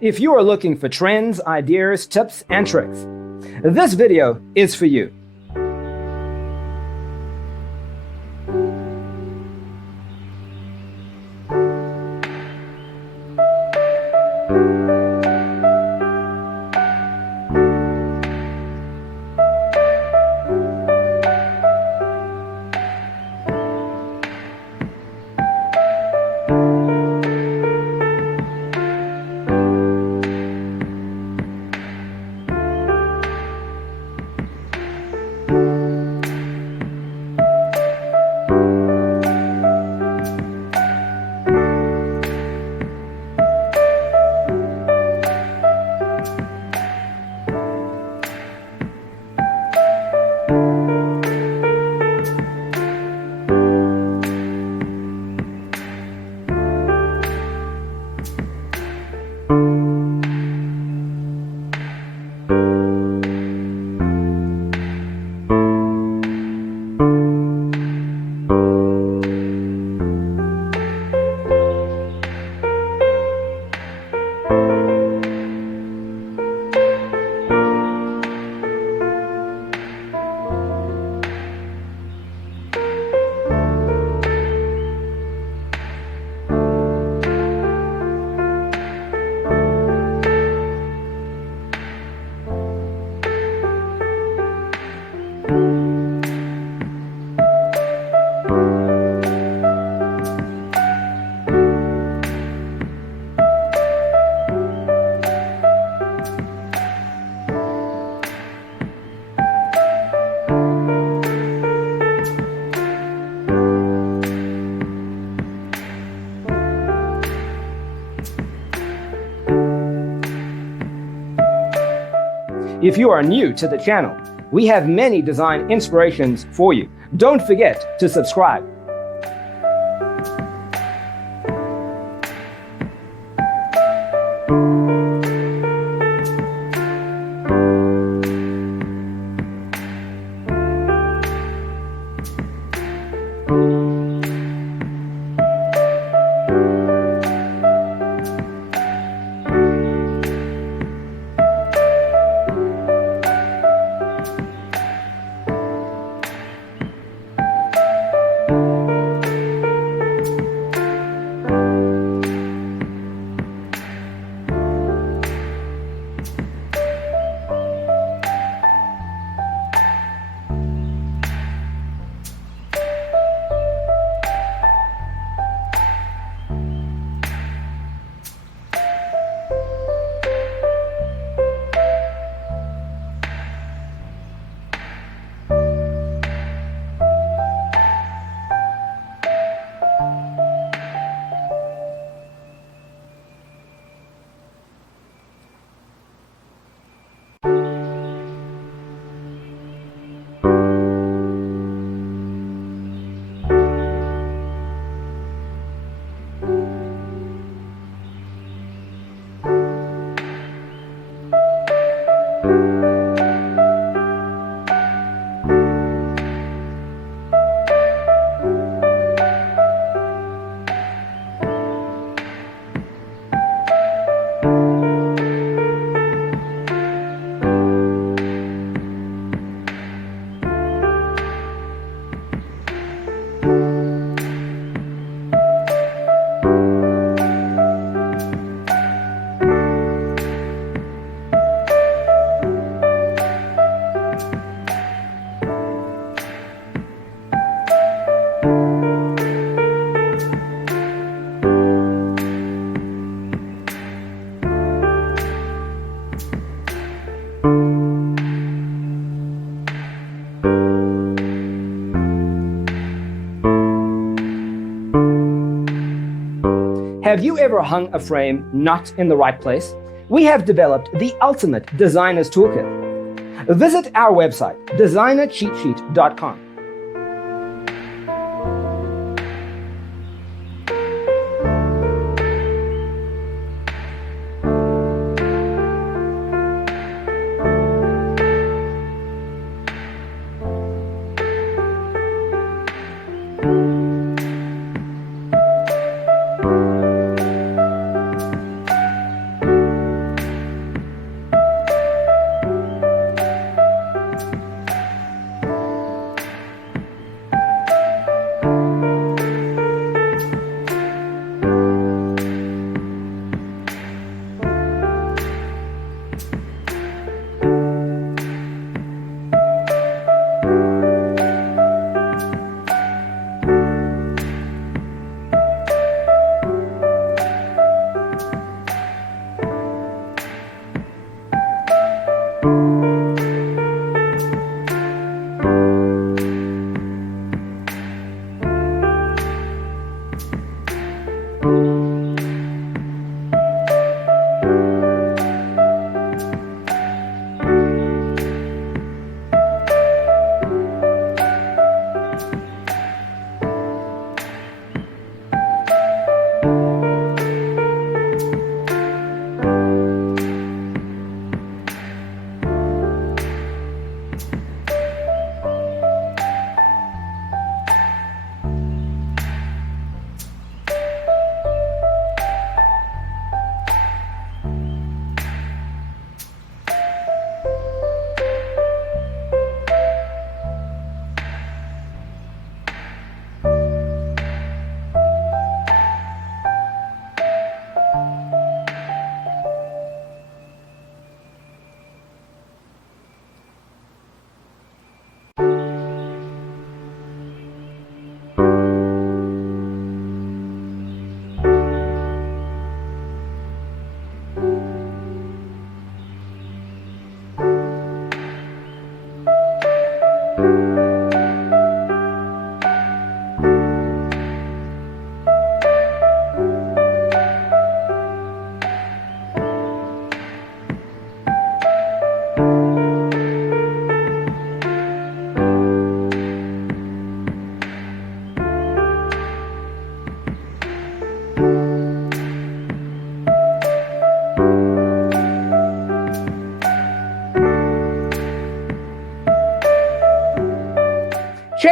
If you are looking for trends, ideas, tips, and tricks, this video is for you. If you are new to the channel, we have many design inspirations for you. Don't forget to subscribe. Have you ever hung a frame not in the right place? We have developed the ultimate designer's toolkit. Visit our website, designercheatsheet.com.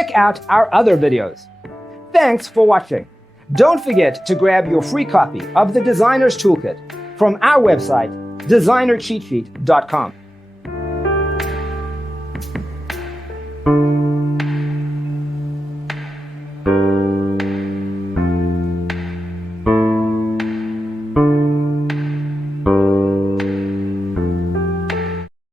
check out our other videos. Thanks for watching. Don't forget to grab your free copy of the Designer's Toolkit from our website, designercheatsheet.com.